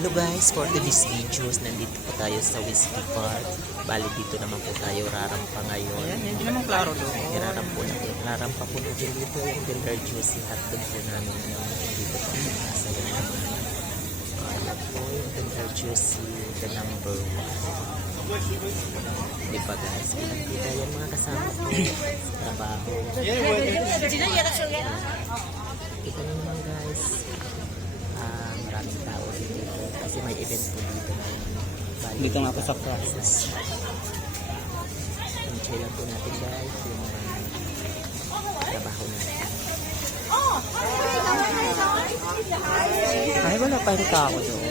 Hello guys, for today's videos, nandito po tayo sa Whiskey Park. Bali dito naman po tayo rarampa ngayon. Ayan, hindi naman klaro doon. Rarampa po natin dito yung Tender Juicy hotdog po namin ngayon. Dito po ang masaya naman. Ayan po yung Tender Juicy, the number 1. Diba guys, pinagkita yan mga kasama ko sa trabaho. Kita nyo naman guys, maraming tao dito kasi may event po dito ngayon. Dito nga po sa process. Enjoy lang po natin guys yung trabaho natin. Ay, wala pa rin tao doon.